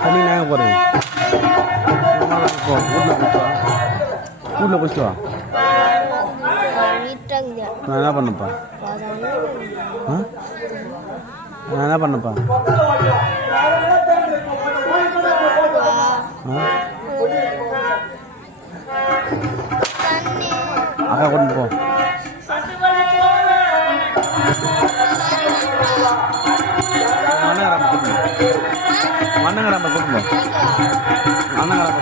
தண்ணி நாங்கள் போகிறது வீட்டில் குடிச்சு வா வீட்டில் குடிச்சிட்டு வா நான் என்ன பண்ணப்பா நான் என்ன பண்ணப்பா அக்கா கொண்டு போ மண்ணங்கராம கூட்டு மண்ணங்கராம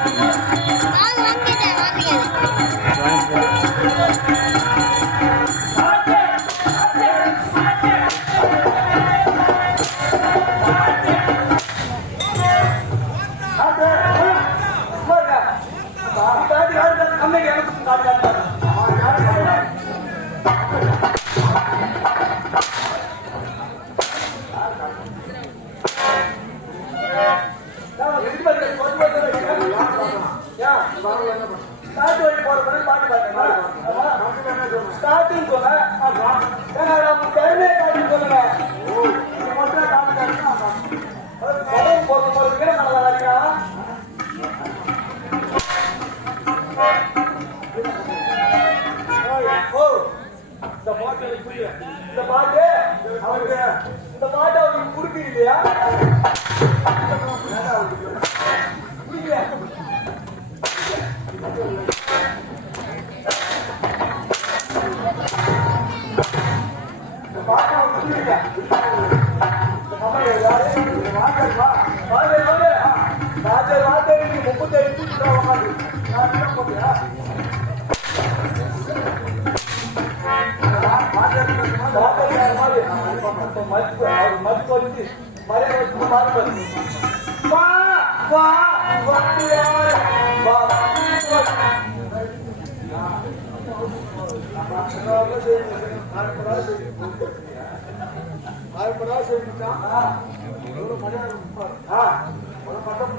இந்த பாட்டு அவருக்கு இந்த பாட்டு அவருக்கு புரியுது இல்லையா? மறுப்பு அவர் மறுப்பு வந்து மறுப்பு மறுப்பு வா வா வட்டியார் வா பட்டம்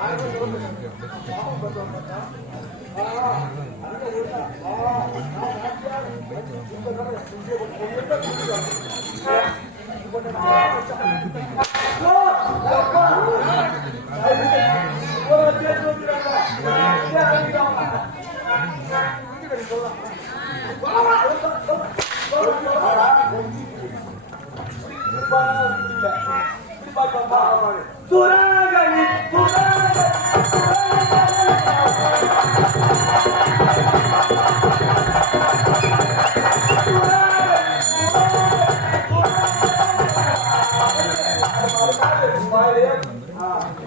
ஆயிரத்தி நாட்டுக்கு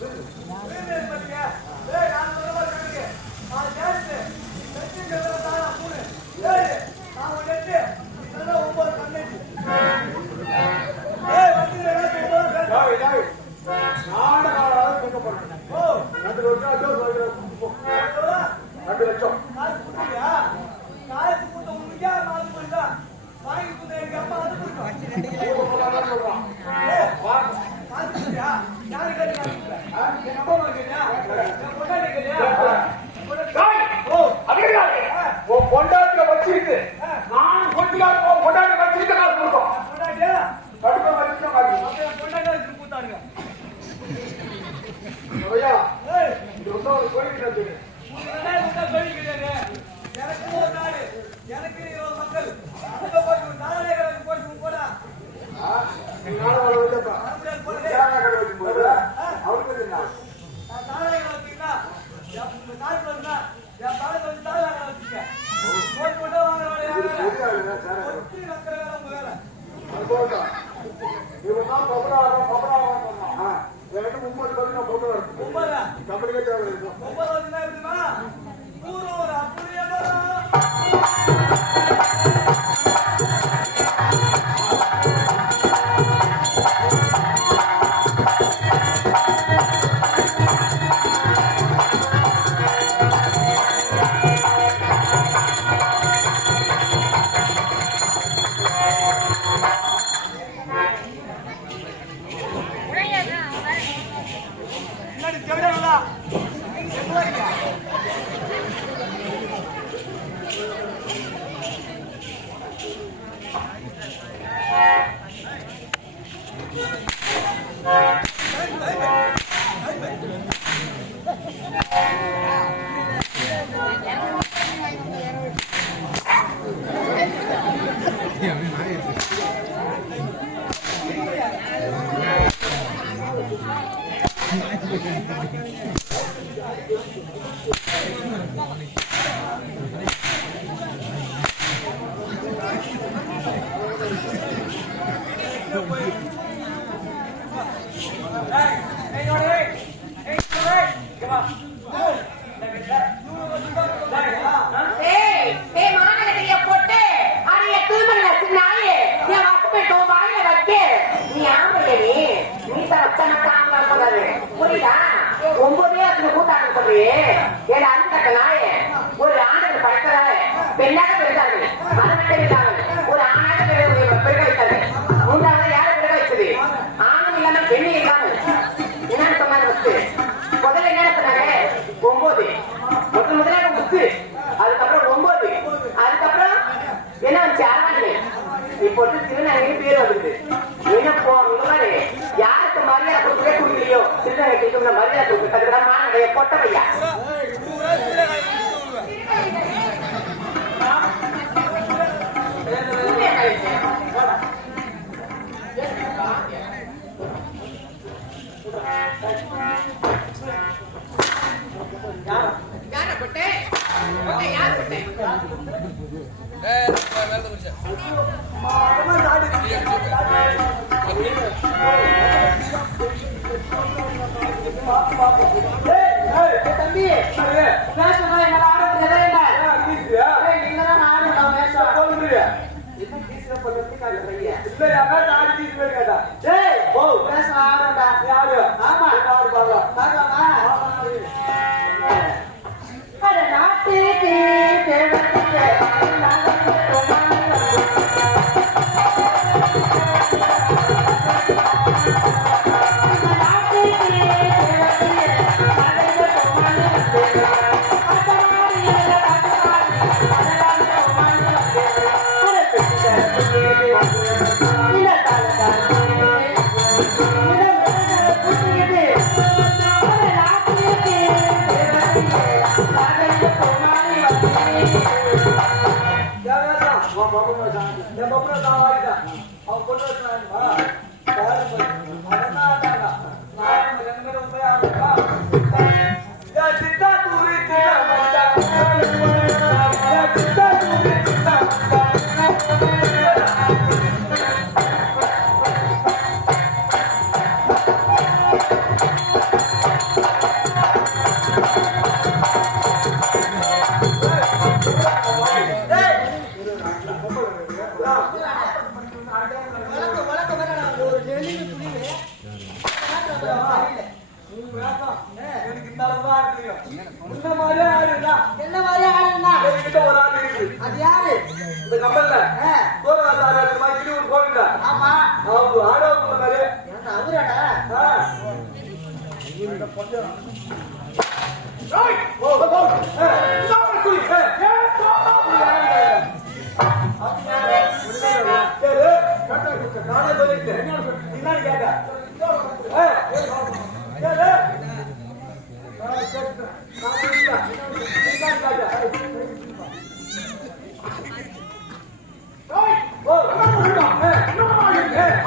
Yeah. புரியுதா? ஒன்பதே வச்சுட்டு கூட்டாளி சொல்றியே. ஏடா, அருந்தக்க நாயே. அவன் கொண்டு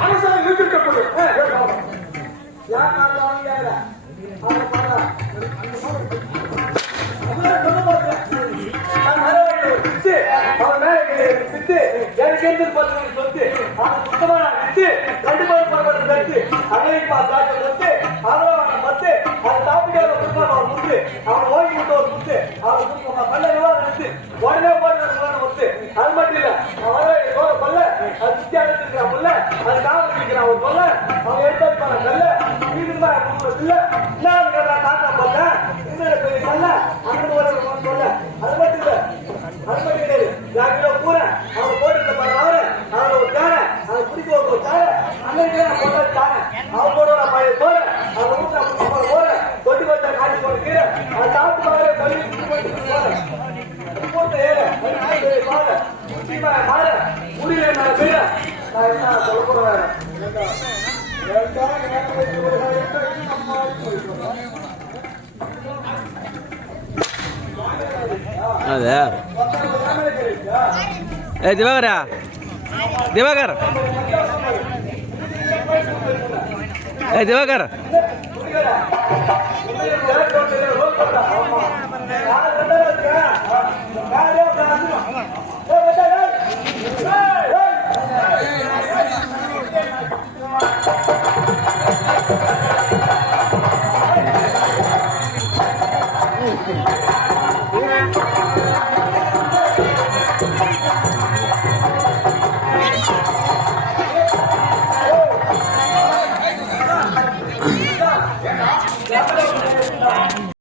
அரசாங்கம் நிறுத்திக்கப்படும். யார் நான் கேட்கிறேன். நான் அவன் அவன் ஓய்வு விட்டு ஒரு முத்து, அவன் பல்ல விவாதம் நடத்து, உடனே போட்டு முத்து, அது மட்டும் இல்ல, அவன் பல்ல, அது சுத்தி அடைச்சிருக்கிறான் முல்ல, அது காவல் இருக்கிறான் ஒரு அவன் எடுத்து கல்ல, வீட்டுக்கு மேல கொடுக்குற பில்ல, என்ன நான் காட்டா பார்த்தேன், என்ன பெரிய கல்ல, அங்க ஒரு சொல்ல, அது மட்டும் இல்ல, அது மட்டும் கிடையாது, யாருக்கிட்ட கூரை, அவன் போட்டு பாரு அவரு, அவன் ஒரு சேரை, அவன் பிடிக்க ஒரு சேரை, அன்னைக்கு நான் போட்ட சேரை, அவன் போடுற பழைய சோறு, அவன் வீட்டுல பிடிக்க போற சோறு, தொட்டி வச்சா காட்டி போற கீரை, அவன் சாப்பிட்டு பாரு, கழுவி பிடிச்சி போயிட்டு போற. போட்டு ஏறு, அது பாரு, குட்டி மேல மாறு, முடியல மேல பெய்ய, நான் என்ன சொல்ல போறேன்? ¡Ey, Devagar! ¡Devagar! ¡Ey, Devagar!